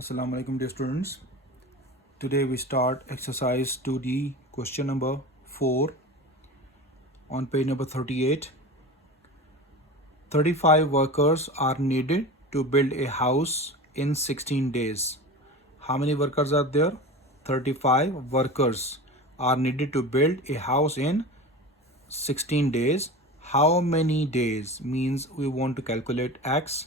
Assalamu alaikum dear students. Today we start exercise 2D question number 4 on page number 38. 35 workers are needed to build a house in 16 days. How many workers are there? 35 workers are needed to build a house in 16 days. How many days means we want to calculate X.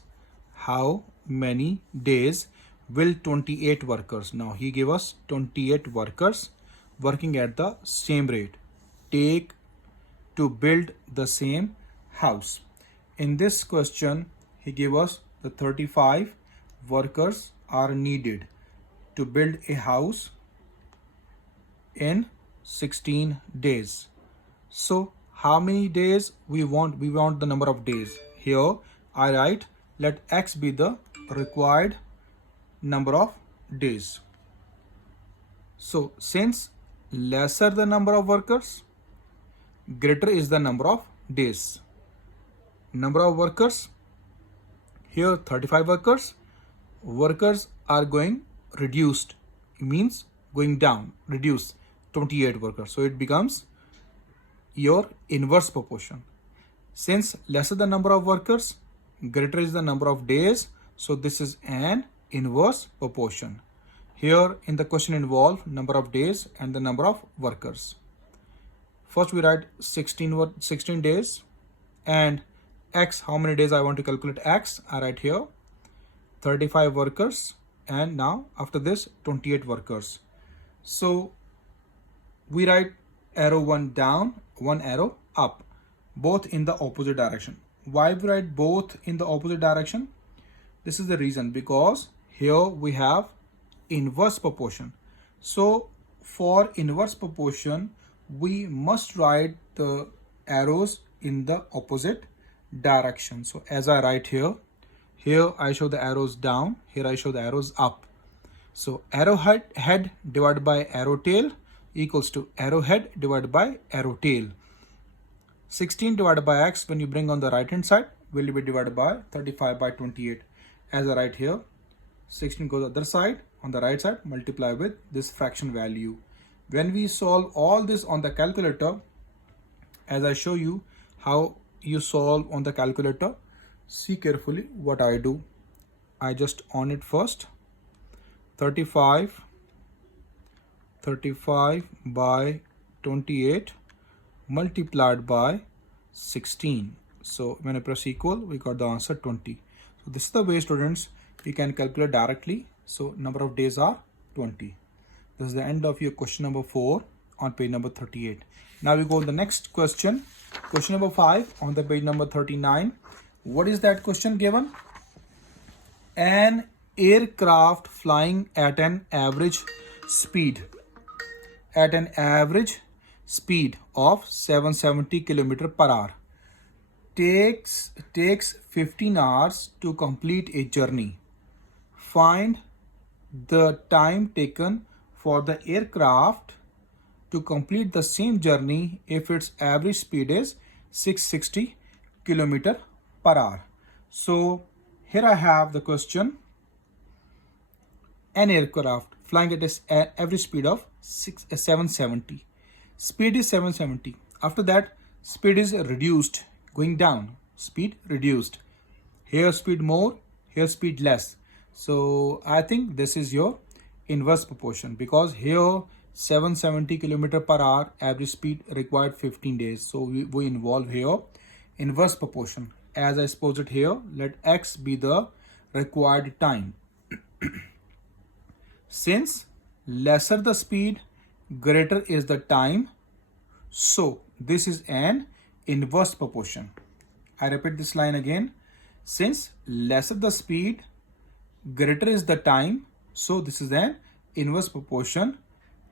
How many days will 28 workers, now he gave us 28 workers working at the same rate, take to build the same house. In this question he gave us the 35 workers are needed to build a house in 16 days. So how many days we want? We want the number of days. Here I write let X be the required number of days. So since lesser the number of workers, greater is the number of days. Number of workers, here 35 workers, workers are going reduced, means going down, reduce 28 workers. So it becomes your inverse proportion. Since lesser the number of workers, greater is the number of days, so this is an inverse proportion. Here in the question involve number of days and the number of workers. First we write 16 days and X, how many days I want to calculate X, I write here 35 workers and now after this 28 workers. So we write arrow 1 down, 1 arrow up, both in the opposite direction. Why we write both in the opposite direction? This is the reason, because here we have inverse proportion. So for inverse proportion we must write the arrows in the opposite direction. So as I write here I show the arrows down, here I show the arrows up. So arrow head divided by arrow tail equals to arrowhead divided by arrow tail. 16 divided by X when you bring on the right hand side will be divided by 35 by 28. As I write here, 16 goes other side, on the right side multiply with this fraction value. When we solve all this on the calculator, as I show you how you solve on the calculator, see carefully what I do. I just on it first, 35 by 28 multiplied by 16. So when I press equal, we got the answer 20. So this is the way, students, you can calculate directly. So number of days are 20. This is the end of your question number 4 on page number 38. Now we go to the next question. Question number 5 on the page number 39. What is that question given? An aircraft flying at an average speed of 770 km per hour takes 15 hours to complete a journey. Find the time taken for the aircraft to complete the same journey if its average speed is 660 km per hour. So here I have the question. An aircraft flying at an average speed of 770. Speed is 770. After that, speed is reduced, going down. Speed reduced. Here speed more, here speed less. So I think this is your inverse proportion, because here 770 km per hour average speed required 15 days. So we involve here inverse proportion. As I suppose it here, let X be the required time. Since lesser the speed, greater is the time, so this is an inverse proportion. I repeat this line again. Since lesser the speed, greater is the time, so this is an inverse proportion.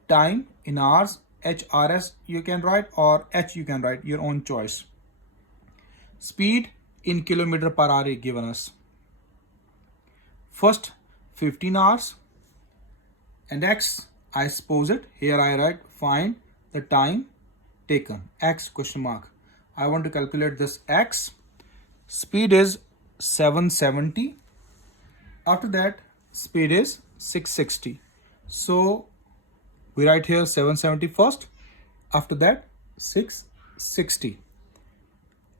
Time in hours, HRS you can write, or H you can write, your own choice. Speed in kilometer per hour is given us. First 15 hours and X, I suppose it, here I write find the time taken, X question mark. I want to calculate this X. Speed is 770. After that speed is 660. So we write here 770 first. After that 660.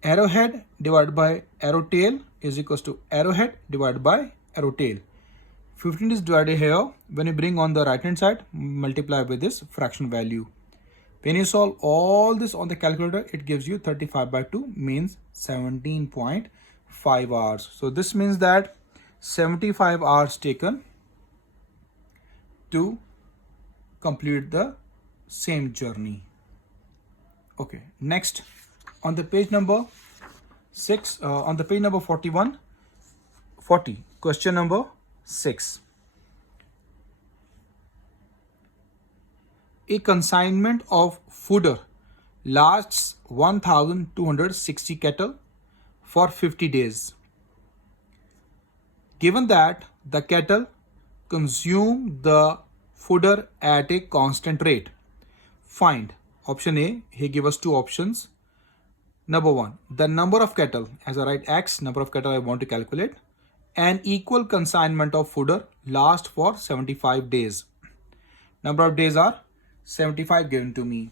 Arrowhead divided by arrow tail is equals to arrowhead divided by arrow tail. 15 is divided here. When you bring on the right hand side, multiply with this fraction value. When you solve all this on the calculator, it gives you 35 by 2 means 17.5 hours. So this means that 75 hours taken to complete the same journey. Okay, next on the page number 6, on the page number 40, question number 6. A consignment of fodder lasts 1260 cattle for 50 days. Given that the cattle consume the fodder at a constant rate, find. Option A, he gave us two options. Number 1, the number of cattle, as I write X, number of cattle I want to calculate. An equal consignment of fodder lasts for 75 days. Number of days are 75 given to me.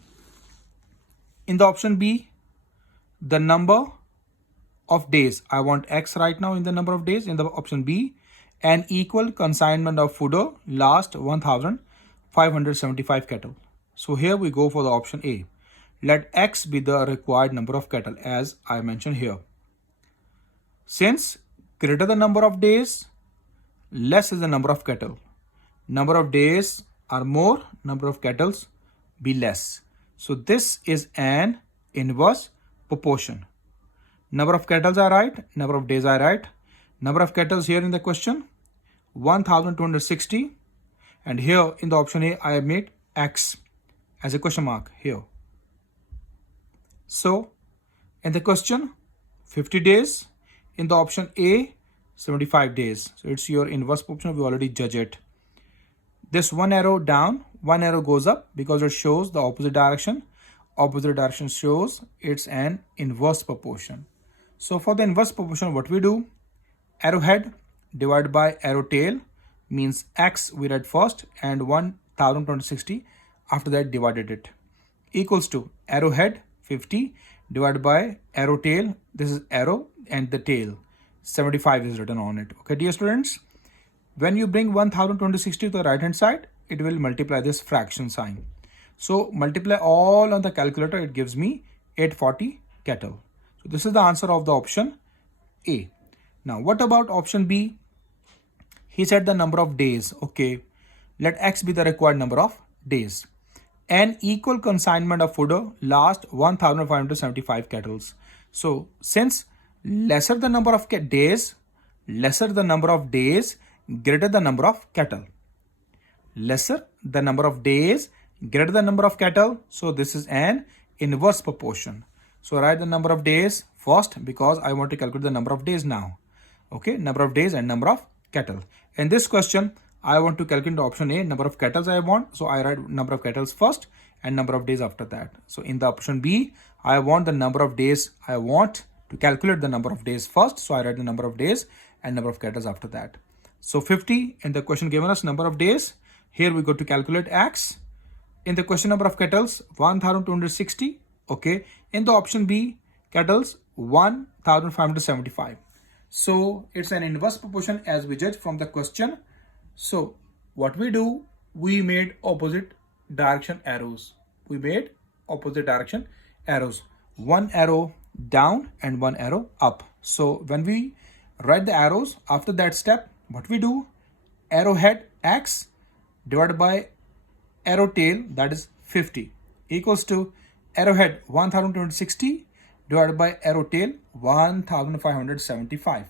In the option B, the number of days, I want X right now in the number of days. In the option B, an equal consignment of fodder lasts 1575 cattle. So here we go for the option A. Let X be the required number of cattle as I mentioned here. Since greater the number of days, less is the number of cattle. Number of days are more, number of cattle be less. So this is an inverse proportion. Number of cattle are right, number of days are right. Number of cattle here in the question 1260, and here in the option A I have made X as a question mark here. So in the question 50 days, in the option A 75 days. So it's your inverse proportion, we already judge it. This one arrow down, one arrow goes up because it shows the opposite direction. Opposite direction shows it's an inverse proportion. So for the inverse proportion, what we do, arrowhead divided by arrow tail means X we read first and 1260 after that divided it, equals to arrowhead 50 divided by arrow tail, this is arrow and the tail, 75 is written on it. Okay dear students, when you bring 1260 to the right hand side, it will multiply this fraction sign. So multiply all on the calculator, it gives me 840 cattle. So this is the answer of the option A. Now what about option B? He said the number of days. Okay, let X be the required number of days. An equal consignment of fodder lasts 1575 cattle. So since lesser the number of days, lesser the number of days, greater the number of cattle. Lesser the number of days, greater the number of cattle. So this is an inverse proportion. So write the number of days first because I want to calculate the number of days now. Okay, number of days and number of cattle. In this question, I want to calculate the option A, number of cattle I want. So I write number of cattle first and number of days after that. So in the option B, I want the number of days. I want to calculate the number of days first. So I write the number of days and number of cattle after that. So 50 in the question given us number of days. Here we go to calculate X. In the question number of cattle, 1260. Okay. In the option B, cattle 1575. So it's an inverse proportion as we judge from the question. So what we do, we made opposite direction arrows. We made opposite direction arrows. One arrow down and one arrow up. So when we write the arrows after that step, what we do, arrowhead X divided by arrow tail, that is 50, equals to arrowhead 1260 divided by arrow tail 1575.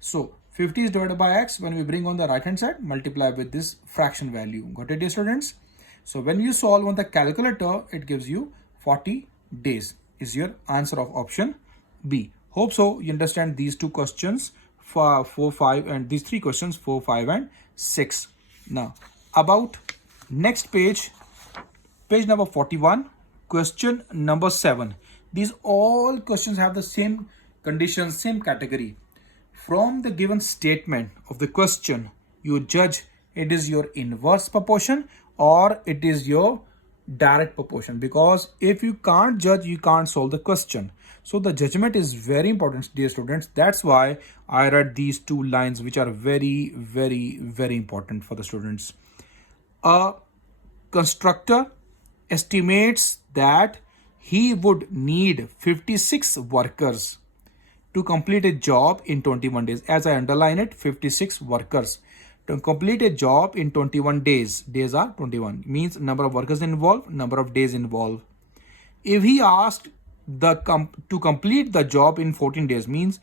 So 50 is divided by X. When we bring on the right hand side, multiply with this fraction value. Got it dear students? So when you solve on the calculator, it gives you 40 days is your answer of option B. Hope so you understand these two questions for 4, 5 and these three questions 4, 5 and 6. Now about next page, page number 41, question number 7. These all questions have the same conditions, same category. From the given statement of the question, you judge it is your inverse proportion or it is your direct proportion, because if you can't judge, you can't solve the question. So the judgment is very important, dear students. That's why I read these two lines, which are very, very, very important for the students. A constructor estimates that he would need 56 workers to complete a job in 21 days. As I underline it, 56 workers to complete a job in 21 days. Days are 21, means number of workers involved, number of days involved. If he asked to complete the job in 14 days, means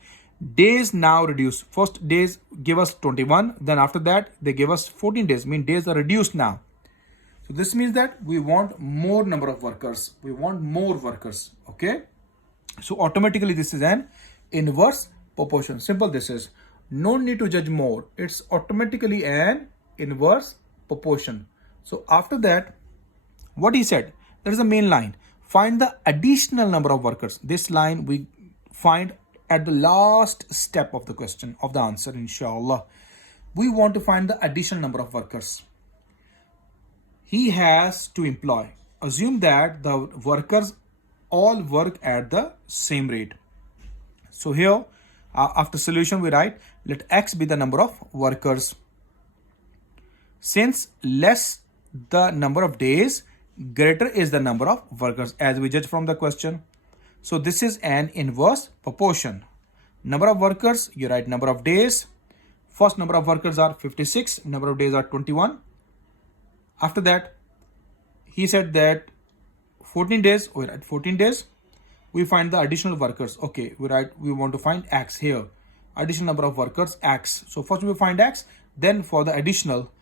days now reduced. First days give us 21, then after that they give us 14 days, mean days are reduced now. So this means that we want more number of workers. We want more workers. Okay. So automatically this is an inverse proportion. Simple this is. No need to judge more. It's automatically an inverse proportion. So after that, what he said, there is a main line. Find the additional number of workers. This line we find at the last step of the question, of the answer, inshallah. We want to find the additional number of workers he has to employ. Assume that the workers all work at the same rate. So here, after solution, we write, let X be the number of workers. Since less the number of days, greater is the number of workers, as we judge from the question. So this is an inverse proportion. Number of workers, you write number of days. First number of workers are 56, number of days are 21. After that, he said that 14 days, we write 14 days. We find the additional workers. Okay, we want to find X here. Additional number of workers, X. So first we find X, then for the additional,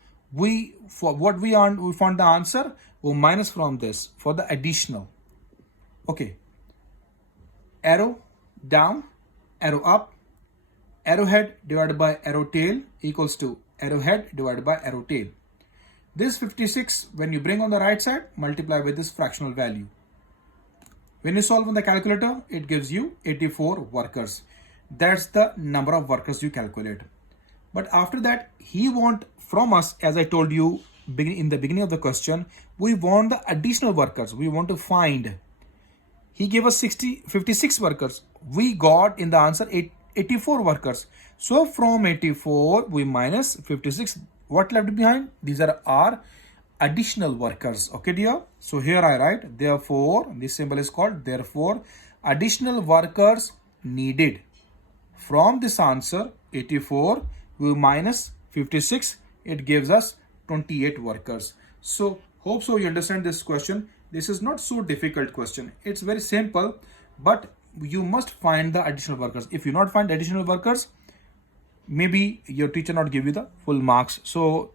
for what we found the answer, we minus from this for the additional. Okay. Arrow down, arrow up, arrowhead divided by arrow tail equals to arrowhead divided by arrow tail. This 56, when you bring on the right side, multiply with this fractional value. When you solve on the calculator, it gives you 84 workers. That's the number of workers you calculate. But after that, he want from us, as I told you in the beginning of the question, we want the additional workers. We want to find. He gave us 56 workers. We got in the answer 84 workers. So from 84, we minus 56. What left behind? These are our additional workers. Okay, dear. So here I write, therefore, this symbol is called therefore, additional workers needed. From this answer, 84, we minus 56. It gives us 28 workers. So hope so you understand this question. This is not so difficult question. It's very simple, but you must find the additional workers. If you not find additional workers, maybe your teacher not give you the full marks. So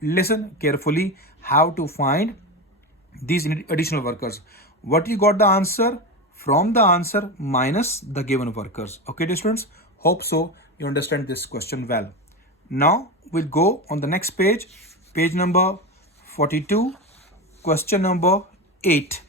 listen carefully how to find these additional workers. What you got the answer from the answer minus the given workers. Okay, dear students, hope so you understand this question well. Now we'll go on the next page, page number 42, question number 8.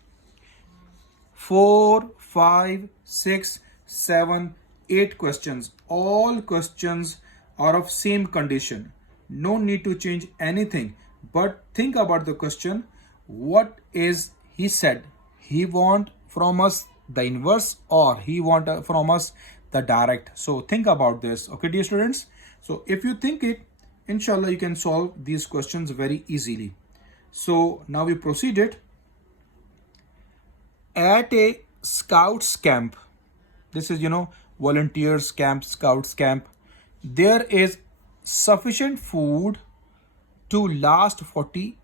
4, 5, 6, 7, 8 questions. All questions are of same condition. No need to change anything, but think about the question. What is he said? He want from us the inverse or he want from us the direct. So think about this. Okay, dear students. So if you think it, inshallah, you can solve these questions very easily. So now we proceeded. At a scouts camp, this is, volunteers camp, scouts camp, there is sufficient food to last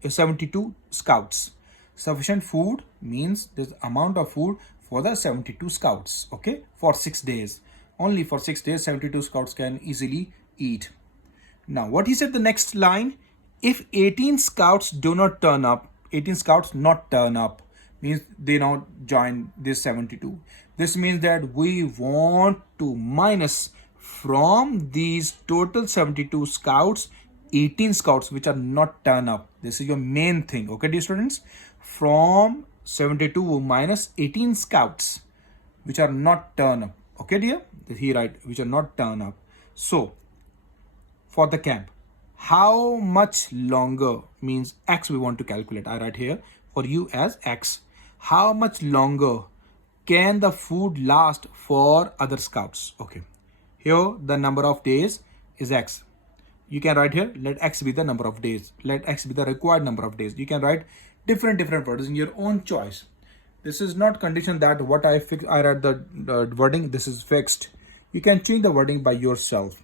72 scouts. Sufficient food means there's amount of food for the 72 scouts. Okay, for 6 days. Only for 6 days, 72 scouts can easily eat. Now, what he said the next line, if 18 scouts do not turn up, 18 scouts not turn up, means they not join this 72. This means that we want to minus from these total 72 scouts, 18 scouts which are not turn up. This is your main thing. Okay, dear students, from 72 minus 18 scouts which are not turn up. Okay, dear, he write which are not turn up. So for the camp, how much longer means X we want to calculate. I write here for you as X. How much longer can the food last for other scouts? Okay. Here the number of days is X. You can write here, let X be the number of days. Let X be the required number of days. You can write different words in your own choice. This is not condition that what I write the wording, this is fixed. You can change the wording by yourself.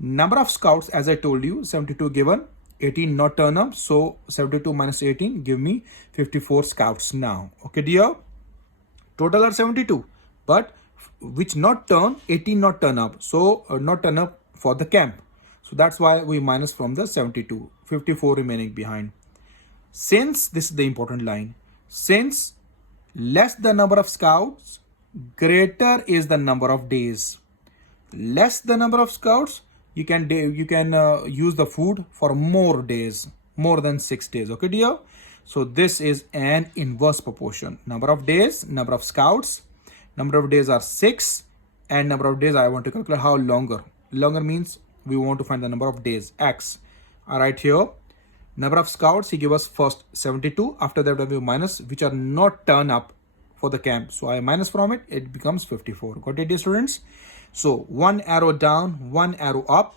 Number of scouts, as I told you, 72 given, 18 not turn up. So 72 minus 18 give me 54 scouts now. Okay, dear. Total are 72, but which not turn, 18 not turn up. So not turn up for the camp. So that's why we minus from the 72, 54 remaining behind. Since, this is the important line, since less the number of scouts, greater is the number of days. Less the number of scouts, you can use the food for more days, more than 6 days. Okay, dear. So this is an inverse proportion. Number of days, number of scouts, number of days are 6, and number of days I want to calculate how longer. Longer means we want to find the number of days, X. All right, here number of scouts, he gave us first 72. After that we minus which are not turn up for the camp. So I minus from it, it becomes 54. Got it, dear students? So one arrow down, one arrow up.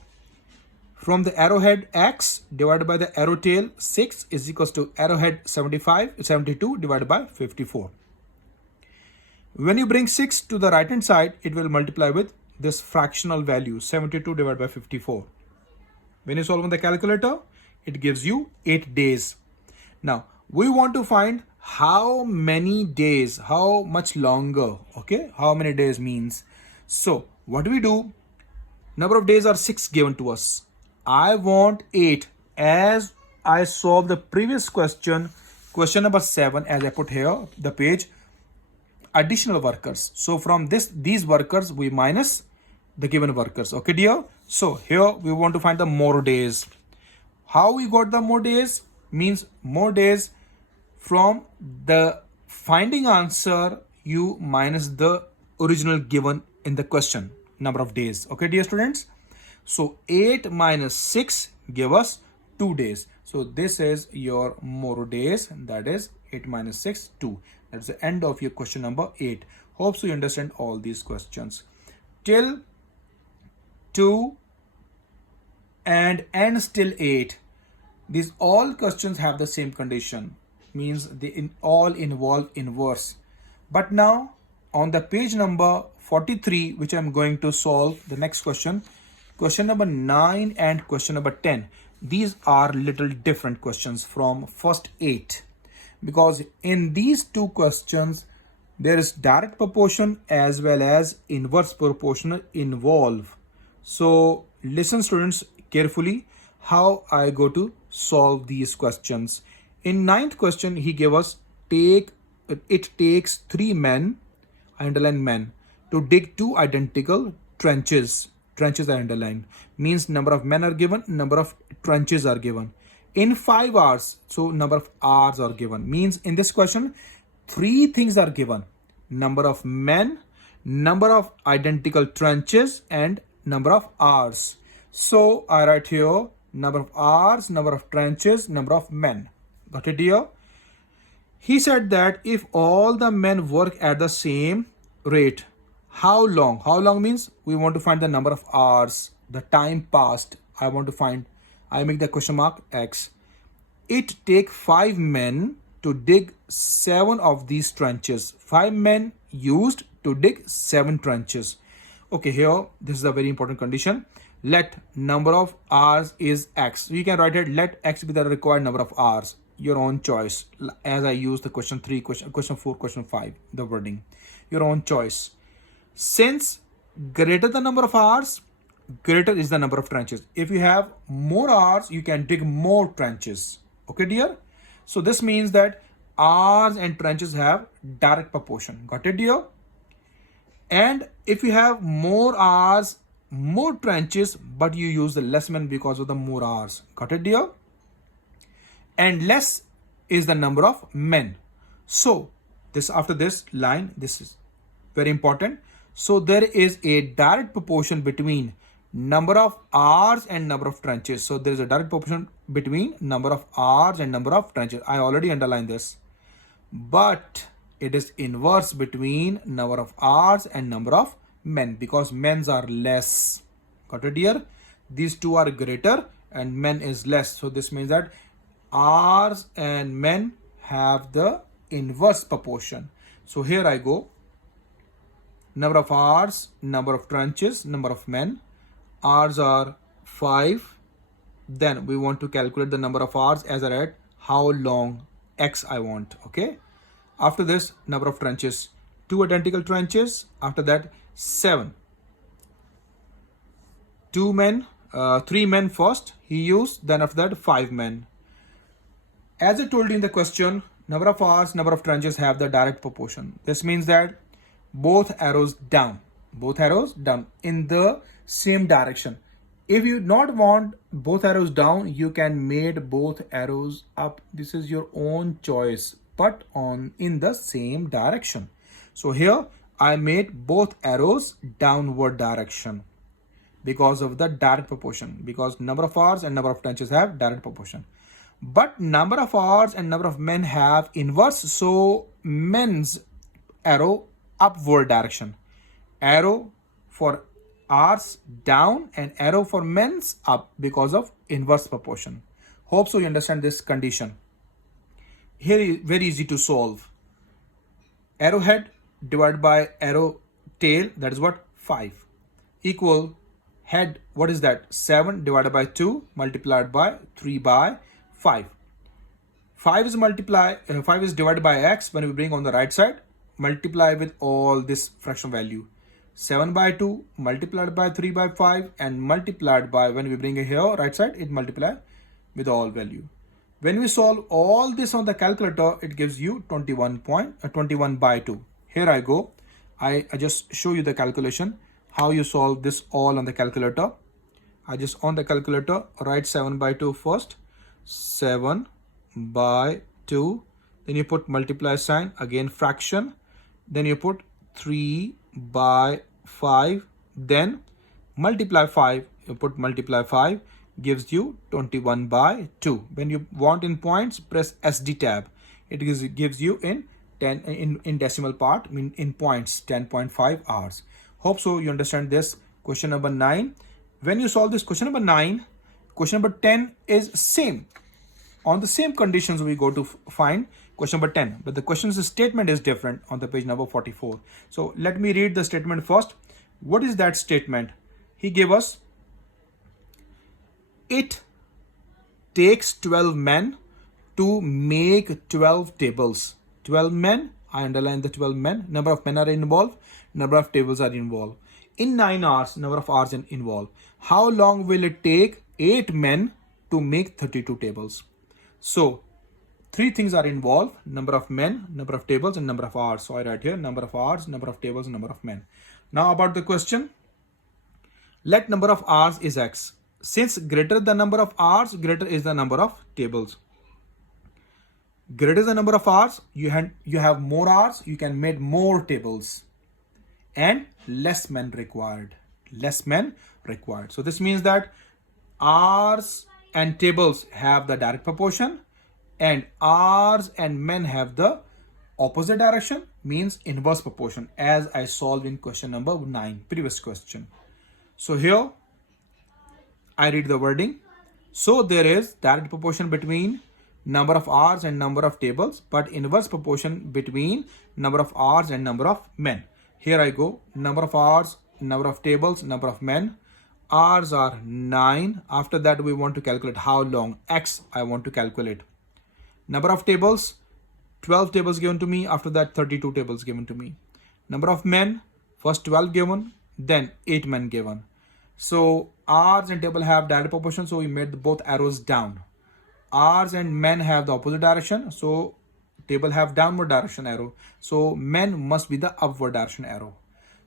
From the arrowhead X divided by the arrow tail 6 is equals to arrowhead 72 divided by 54. When you bring 6 to the right hand side, it will multiply with this fractional value 72 divided by 54. When you solve on the calculator, it gives you 8 days. Now we want to find how many days, how much longer. Okay, how many days means. So what do we do? Number of days are 6 given to us. I want 8. As I solved the previous question, question number 7, as I put here the page, additional workers. So from these workers we minus the given workers. Okay, dear. So here we want to find the more days. How we got the more days? Means more days from the finding answer, you minus the original given in the question, number of days. Okay, dear students. So 8 minus 6 give us 2 days. So this is your more days, that is 8 minus 6, 2. That's the end of your question number 8. Hope so you understand all these questions. Till 2 and still 8. These all questions have the same condition. Means they all involve inverse. But now on the page number 43, which I'm going to solve the next question, question number 9 and question number 10. These are little different questions from first 8. Because in these two questions, there is direct proportion as well as inverse proportional involve. So listen students carefully how I go to solve these questions. In 9th question, he gave us it takes 3 men, I underline men, to dig 2 identical trenches. Trenches are underlined. Means number of men are given, number of trenches are given. In 5 hours, so number of hours are given. Means in this question, 3 things are given. Number of men, number of identical trenches, and number of hours. So I write here number of hours, number of trenches, number of men. Got it, dear? He said that if all the men work at the same rate, how long? How long means we want to find the number of hours, the time passed. I want to find, I make the question mark X. It take 5 men to dig 7 of these trenches. 5 men used to dig 7 trenches. Okay, here, this is a very important condition. Let number of hours is X. So you can write it, let X be the required number of hours. Your own choice. As I use the question 3, question 4, question 5, the wording. Your own choice. Since greater the number of hours, greater is the number of trenches. If you have more hours, you can dig more trenches. Okay, dear? So this means that hours and trenches have direct proportion. Got it, dear? And if you have more hours, more trenches, but you use the less men because of the more hours. Got it, dear? And less is the number of men. So this, after this line, this is very important. So there is a direct proportion between number of hours and number of trenches. So there is a direct proportion between number of hours and number of trenches. I already underlined this. But it is inverse between number of hours and number of men, because men's are less. Got it here? These two are greater and men is less. So this means that hours and men have the inverse proportion. So here I go. Number of hours, number of trenches, number of men. Hours are 5. Then we want to calculate the number of hours as I read how long x I want. Okay. After this, number of trenches, 2 identical trenches. After that, 7. 2 men, 3 men first he used. Then after that, 5 men. As I told you in the question, number of hours, number of trenches have the direct proportion. This means that both arrows down in the same direction. If you not want both arrows down, you can make both arrows up. This is your own choice, but in the same direction. So here I made both arrows downward direction because of the direct proportion, because number of hours and number of trenches have direct proportion. But number of hours and number of men have inverse, so men's arrow upward direction, arrow for hours down and arrow for men's up because of inverse proportion. Hope so you understand this condition. Here is very easy to solve. Arrowhead divided by arrow tail, that is what, 5, equal head, what is that, 7 divided by 2 multiplied by 3 by 5. 5 is divided by x. When we bring on the right side, multiply with all this fraction value. 7 by 2 multiplied by 3 by 5 and multiplied by, when we bring it here right side, it multiply with all value. When we solve all this on the calculator, it gives you 21 by 2. Here I go. I just show you the calculation, how you solve this all on the calculator. I just on the calculator write 7 by 2 first. 7 by 2. Then you put multiply sign, again fraction. Then you put 3 by 5. Then multiply 5. You put multiply 5. Gives you 21 by 2. When you want in points, press SD tab. It gives you in 10 in decimal part, in points, 10.5 hours. Hope so you understand this. Question number 9. When you solve this question number 9, question number 10 is same. On the same conditions we go to find question number 10, but the question's statement is different on the page number 44. So let me read the statement first. What is that statement? He gave us, it takes 12 men to make 12 tables. 12 men, I underline the 12 men. Number of men are involved, number of tables are involved. In 9 hours, number of hours involved. How long will it take 8 men to make 32 tables? So 3 things are involved: number of men, number of tables, and number of hours. So I write here number of hours, number of tables, and number of men. Now about the question, let number of hours is x. Since greater the number of hours, greater is the number of tables. Greater the number of hours, you have more hours, you can make more tables, and less men required. So this means that hours and tables have the direct proportion and hours and men have the opposite direction, means inverse proportion, as I solved in question number 9, previous question. So here I read the wording. So there is direct proportion between number of hours and number of tables, but inverse proportion between number of hours and number of men. Here I go. Number of hours, number of tables, number of men. Hours are 9. After that we want to calculate how long. X I want to calculate. Number of tables, 12 tables given to me. After that 32 tables given to me. Number of men, first 12 given, then 8 men given. So hours and table have direct proportion, so we made both arrows down. Hours and men have the opposite direction, so table have downward direction arrow. So men must be the upward direction arrow.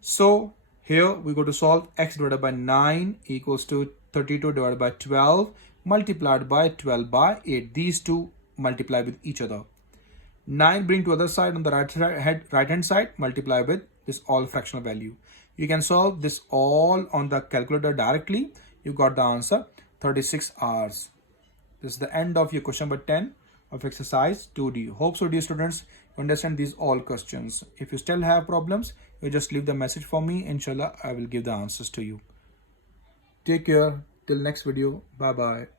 So here we go to solve. X divided by 9 equals to 32 divided by 12 multiplied by 12 by 8. These two multiply with each other. 9 bring to other side on the right hand side, multiply with this all fractional value. You can solve this all on the calculator directly. You got the answer, 36 hours. This is the end of your question number 10 of exercise 2D. Hope so, dear students, you understand these all questions. If you still have problems, you just leave the message for me. Inshallah, I will give the answers to you. Take care. Till next video. Bye bye.